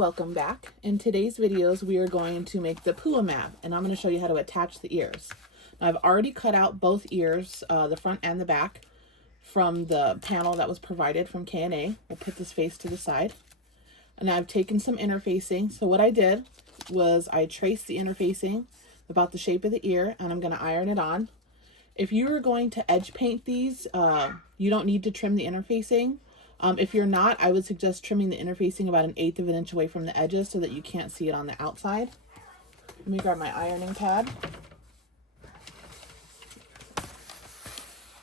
welcome back. In today's videos, we are going to make the Pua Mav, and I'm going to show you how to attach the ears. Now, I've already cut out both ears, the front and the back, from the panel that was provided from K&A. We'll put this face to the side. And I've taken some interfacing. So what I did was I traced the interfacing about the shape of the ear, and I'm going to iron it on. If you are going to edge paint these, you don't need to trim the interfacing. If you're not, I would suggest trimming the interfacing about 1/8 of an inch away from the edges so that you can't see it on the outside. Let me grab my ironing pad.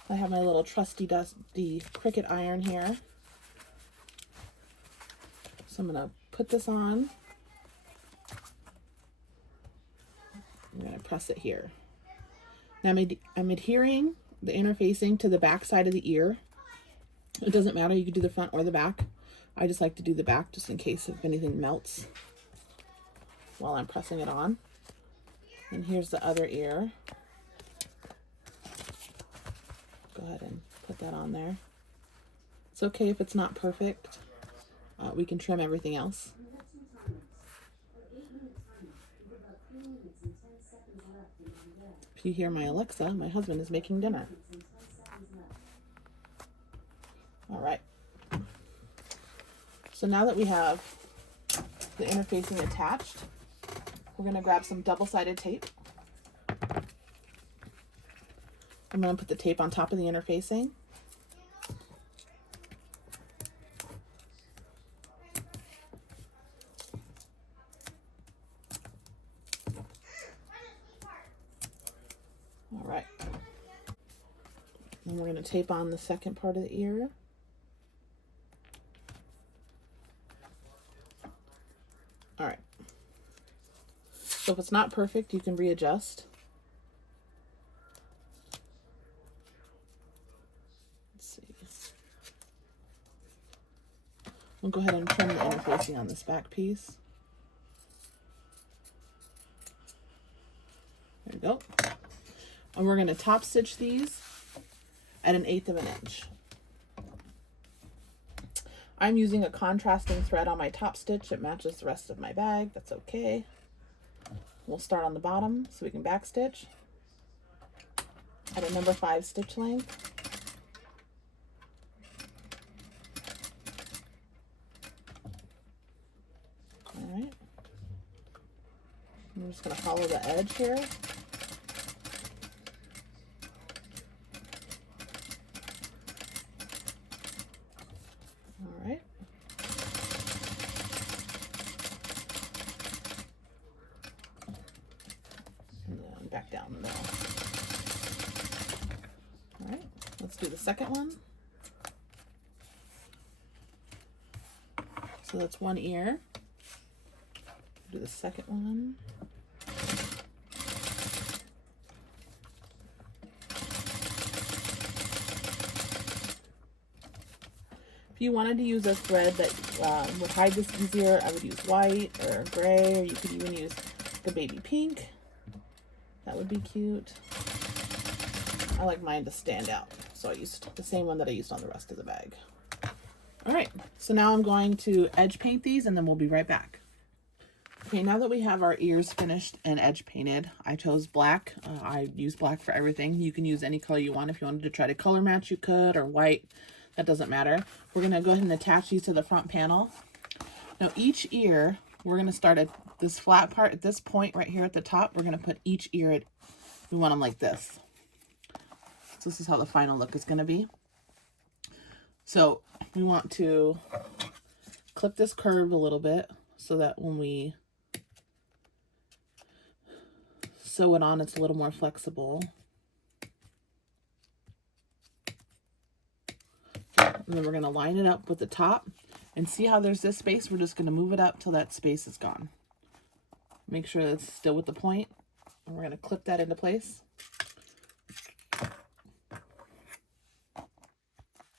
I have my little trusty dusty Cricut iron here. So I'm going to put this on. I'm going to press it here. Now I'm adhering the interfacing to the back side of the ear. It doesn't matter, you could do the front or the back. I just like to do the back just in case if anything melts while I'm pressing it on. And here's the other ear. Go ahead and put that on there. It's okay if it's not perfect. We can trim everything else. If you hear my Alexa, my husband is making dinner. All right. So now that we have the interfacing attached, we're going to grab some double-sided tape. I'm going to put the tape on top of the interfacing. All right. And we're going to tape on the second part of the ear. All right. So if it's not perfect, you can readjust. Let's see. We'll go ahead and trim the interfacing on this back piece. There we go. And we're going to top stitch these at 1/8 of an inch. I'm using a contrasting thread on my top stitch. It matches the rest of my bag. That's okay. We'll start on the bottom so we can back stitch at a number 5 stitch length. All right. I'm just going to follow the edge here. All right. And then back down the middle. All right, let's do the second one. So that's one ear. Do the second one. If you wanted to use a thread that would hide this easier, I would use white or gray, or you could even use the baby pink. That would be cute. I like mine to stand out, so I used the same one that I used on the rest of the bag. All right, so now I'm going to edge paint these and then we'll be right back. Okay, now that we have our ears finished and edge painted, I chose black. I use black for everything. You can use any color you want. If you wanted to try to color match, you could, or white. That doesn't matter. We're going to go ahead and attach these to the front panel. Now each ear, we're going to start at this flat part at this point right here at the top. We're going to put each ear at, we want them like this. So this is how the final look is going to be. So we want to clip this curve a little bit so that when we sew it on, it's a little more flexible. And then we're going to line it up with the top, and see how there's this space. We're just going to move it up till that space is gone. Make sure that it's still with the point, and we're going to clip that into place.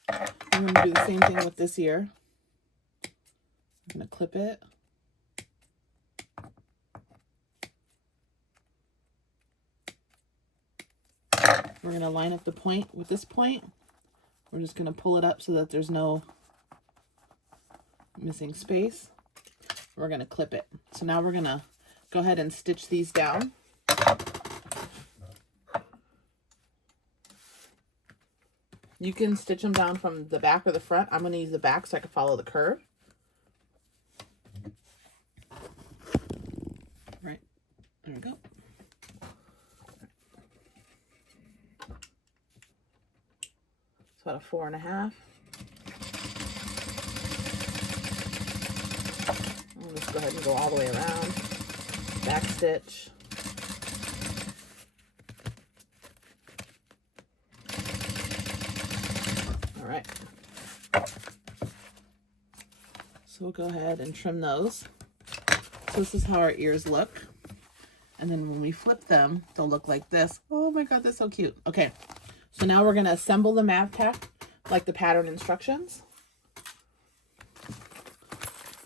I'm going to do the same thing with this ear. I'm going to clip it. We're going to line up the point with this point. We're just going to pull it up so that there's no missing space. we're going to clip it. So now we're going to go ahead and stitch these down. You can stitch them down from the back or the front. I'm going to use the back so I can follow the curve. Right, there we go. It's about a 4.5. I'll just go ahead and go all the way around. Back stitch. All right. So we'll go ahead and trim those. So this is how our ears look. And then when we flip them, they'll look like this. Oh my God, that's so cute. Okay, so now we're gonna assemble the Mav Pack like the pattern instructions.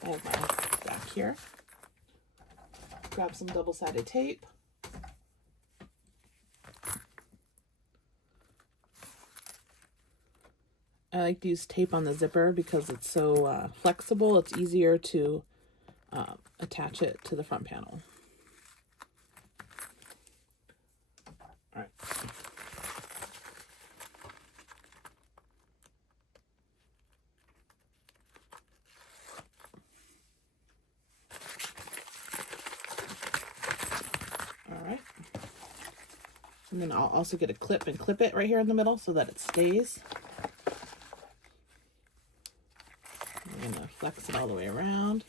I have my back here. Grab some double-sided tape. I like to use tape on the zipper because it's so flexible. It's easier to attach it to the front panel. All right. All right. And then I'll also get a clip and clip it right here in the middle so that it stays. I'm gonna flex it all the way around.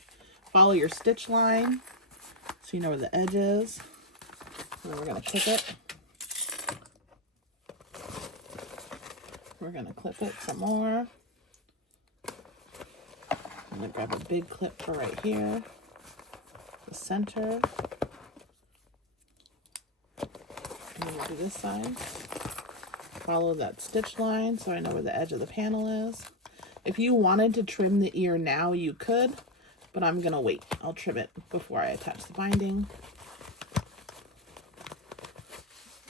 Follow your stitch line so you know where the edge is. And then we're gonna clip it. We're gonna clip it some more. I'm gonna grab a big clip for right here, the center. And then we'll do this side. Follow that stitch line so I know where the edge of the panel is. If you wanted to trim the ear now, you could, but I'm gonna wait. I'll trim it before I attach the binding.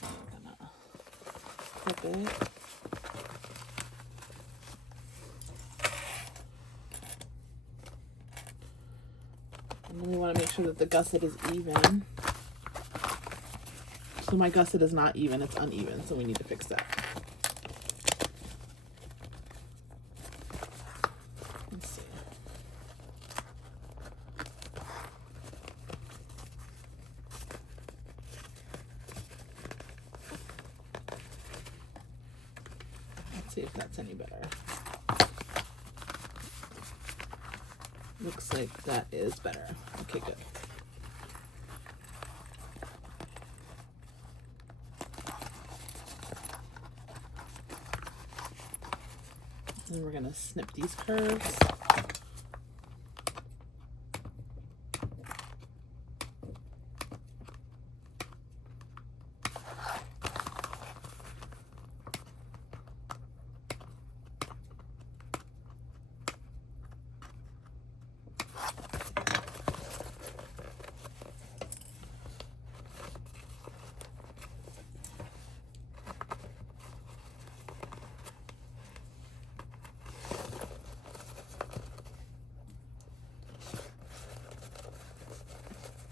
I'm gonna clip it. I really want to make sure that the gusset is even. So my gusset is not even, it's uneven, so we need to fix that. Let's see. Let's see if that's any better. Looks like that is better. Okay, good. And we're going to snip these curves.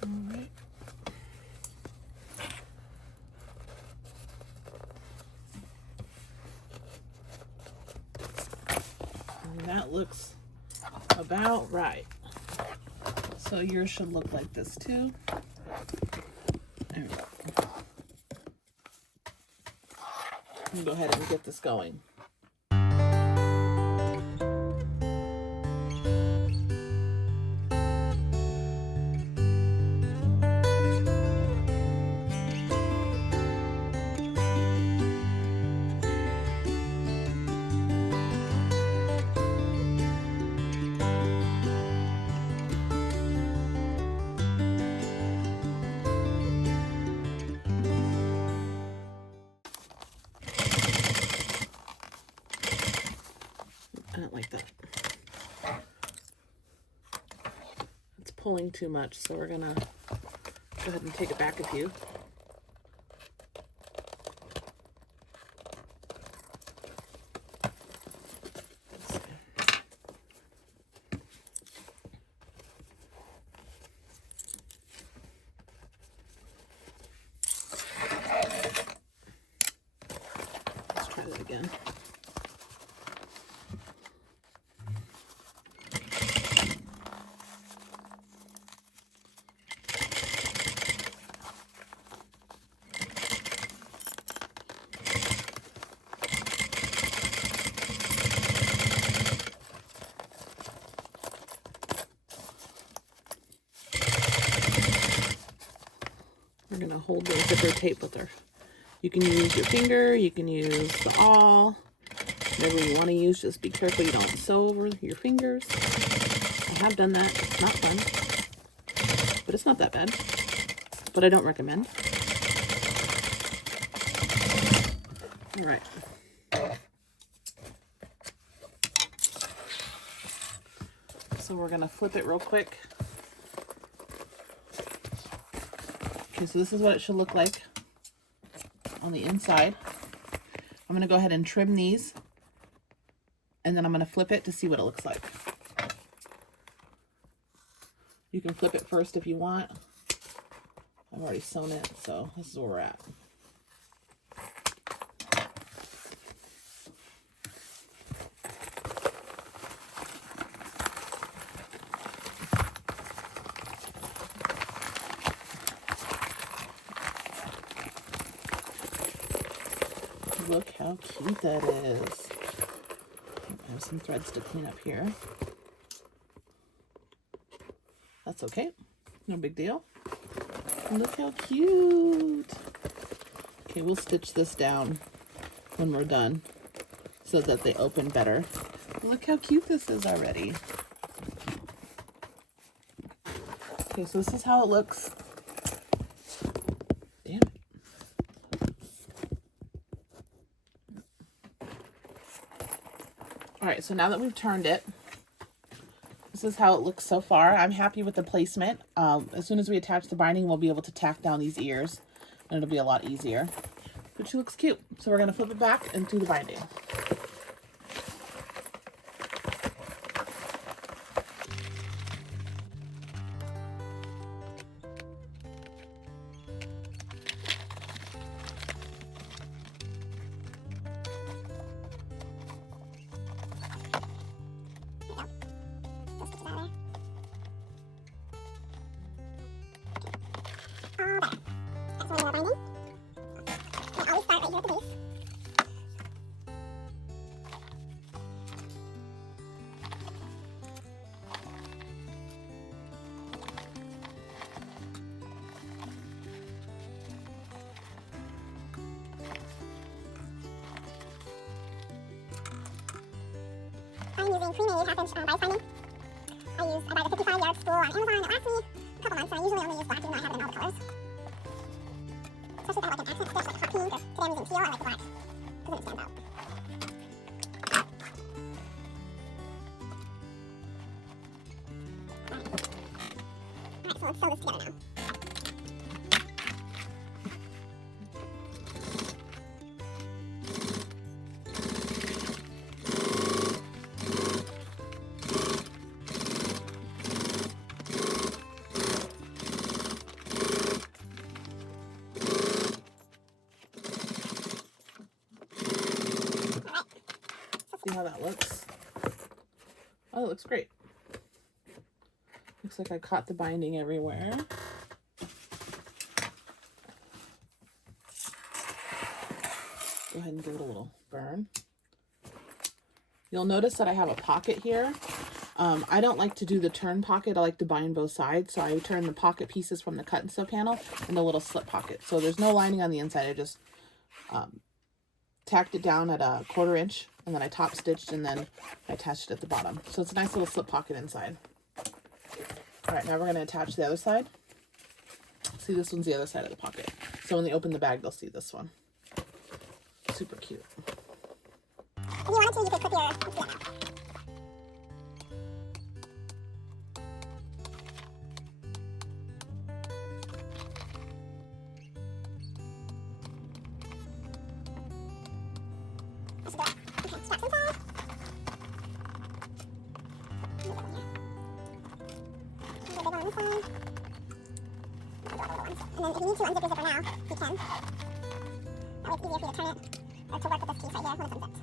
Alright. And that looks about right. So yours should look like this too. There we go. I'm gonna go ahead and get this going. I don't like that. It's pulling too much, so we're gonna go ahead and take it back a few. again. We're going to hold the zipper tape with her. You can use your finger, you can use the awl, whatever you want to use. Just be careful you don't sew over your fingers. I have done that. It's not fun, but it's not that bad. But I don't recommend. All right. So we're going to flip it real quick. Okay, so this is what it should look like on the inside. I'm going to go ahead and trim these, and then I'm going to flip it to see what it looks like. You can flip it first if you want. I've already sewn it, so this is where we're at. Look how cute that is. I have some threads to clean up here. That's okay. No big deal. Look how cute. Okay, we'll stitch this down when we're done so that they open better. Look how cute this is already. Okay, so this is how it looks. Damn it. All right, so now that we've turned it, this is how it looks so far. I'm happy with the placement. As soon as we attach the binding, we'll be able to tack down these ears, and it'll be a lot easier. But she looks cute. So we're going to flip it back and do the binding. I'm using pre-made half-inch bias binding. I buy the 55-yard spool on Amazon. It lasts me a couple months, and I usually only use black, even though I have it in all the colors. Especially if I have like an accent stitch, like hot pink, or today I'm using teal, I like the black, because then it stands out. Alright, so let's sew this together now. See how that looks? Oh, it looks great. Looks like I caught the binding everywhere. Go ahead and give it a little burn. You'll notice that I have a pocket here. I don't like to do the turn pocket. I like to bind both sides. So I turn the pocket pieces from the cut and sew panel into a little slip pocket. So there's no lining on the inside. I just tacked it down at a 1/4 inch, and then I top stitched, and then I attached it at the bottom. So it's a nice little slip pocket inside. All right, now we're going to attach the other side. See, this one's the other side of the pocket. So when they open the bag, they'll see this one. Super cute. If you wanted to, you could clip your, let's do that now. And then if you need to unzip your zipper now, you can. That way it's easier for you to turn it or to work with this piece right here when it's unzipped.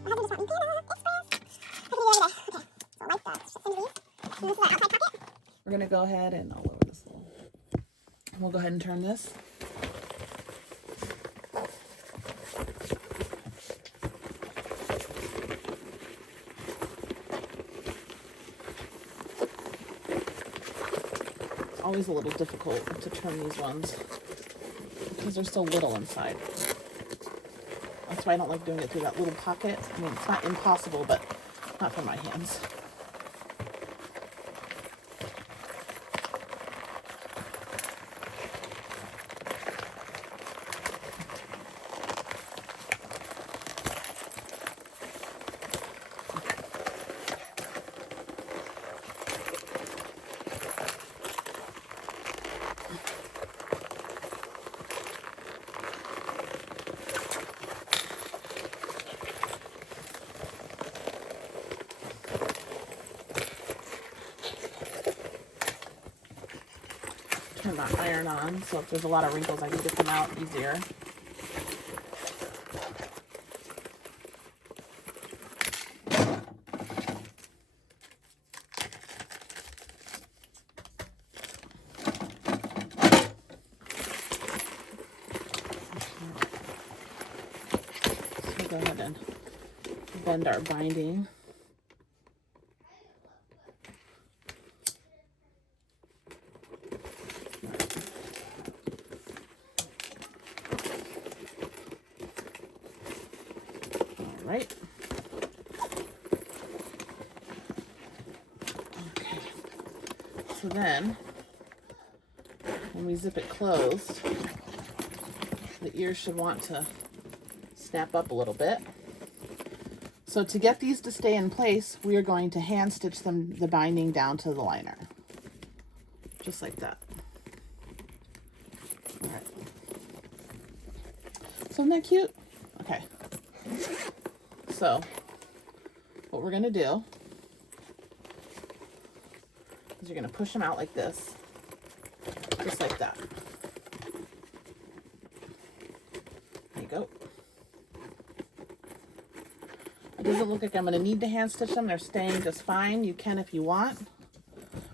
That looks good, so we're going to go ahead and stick it now. We're going to go ahead and all over this little. We'll go ahead and turn this. It's always a little difficult to turn these ones because they're so little inside. That's why I don't like doing it through that little pocket. I mean, it's not impossible, but not for my hands. Turn that iron on, so if there's a lot of wrinkles, I can get them out easier. So we'll go ahead and bend our binding. Right. Okay. So then, when we zip it closed, the ears should want to snap up a little bit. So to get these to stay in place, we are going to hand stitch the binding down to the liner. Just like that. All right. So isn't that cute? Okay. So what we're going to do is you're going to push them out like this, just like that. There you go. It doesn't look like I'm going to need to hand stitch them. They're staying just fine. You can if you want,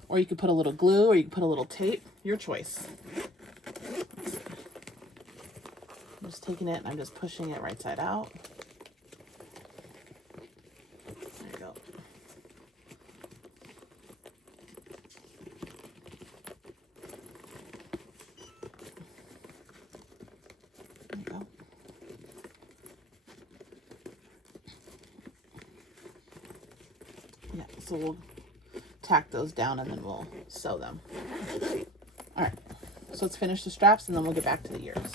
or you could put a little glue, or you could put a little tape, your choice. I'm just taking it and I'm just pushing it right side out. So we'll tack those down and then we'll sew them. All right, so let's finish the straps and then we'll get back to the ears.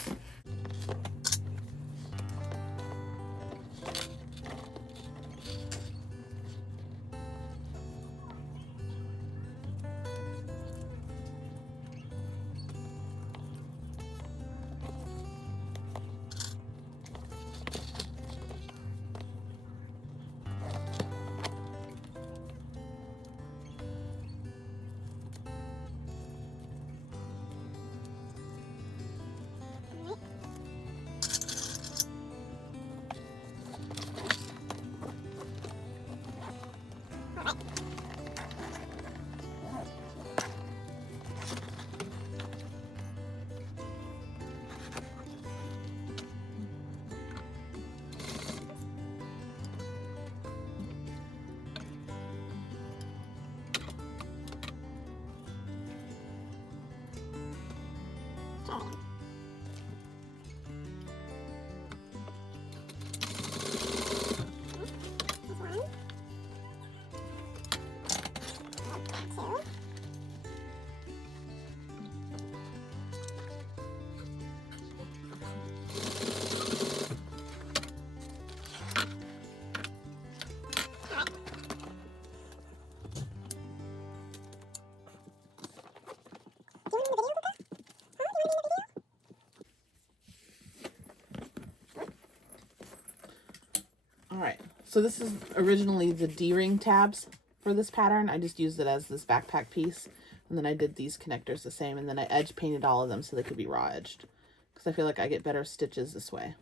Alright, so this is originally the D-ring tabs for this pattern. I just used it as this backpack piece. And then I did these connectors the same. And then I edge painted all of them so they could be raw edged. Because I feel like I get better stitches this way.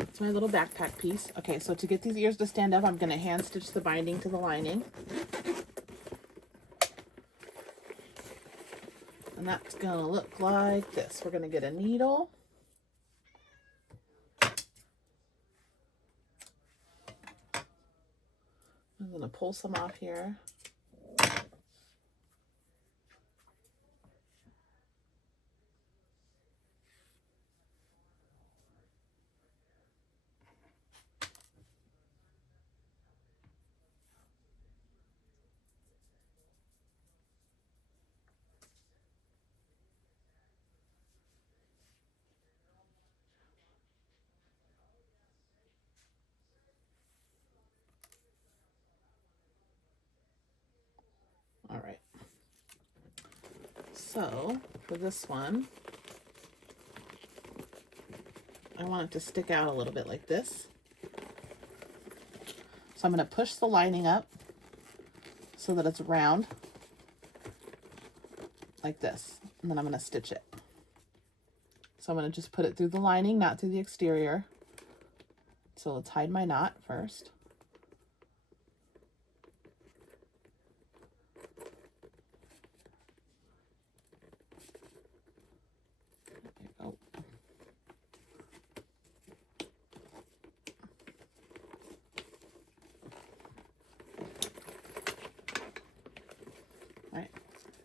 It's my little backpack piece. Okay, so to get these ears to stand up, I'm going to hand stitch the binding to the lining. And that's going to look like this. We're going to get a needle. I'm going to pull some off here. All right. So for this one, I want it to stick out a little bit like this. So I'm going to push the lining up so that it's round like this. And then I'm going to stitch it. So I'm going to just put it through the lining, not through the exterior. So let's hide my knot first.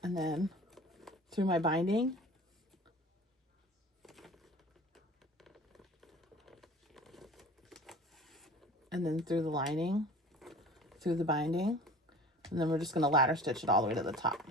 And then through my binding, and then through the lining, through the binding, and then we're just going to ladder stitch it all the way to the top.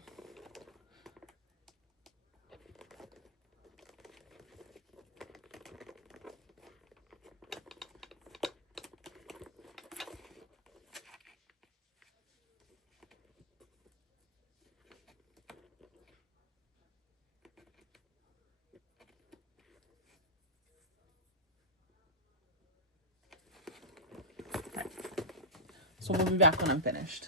So we'll be back when I'm finished.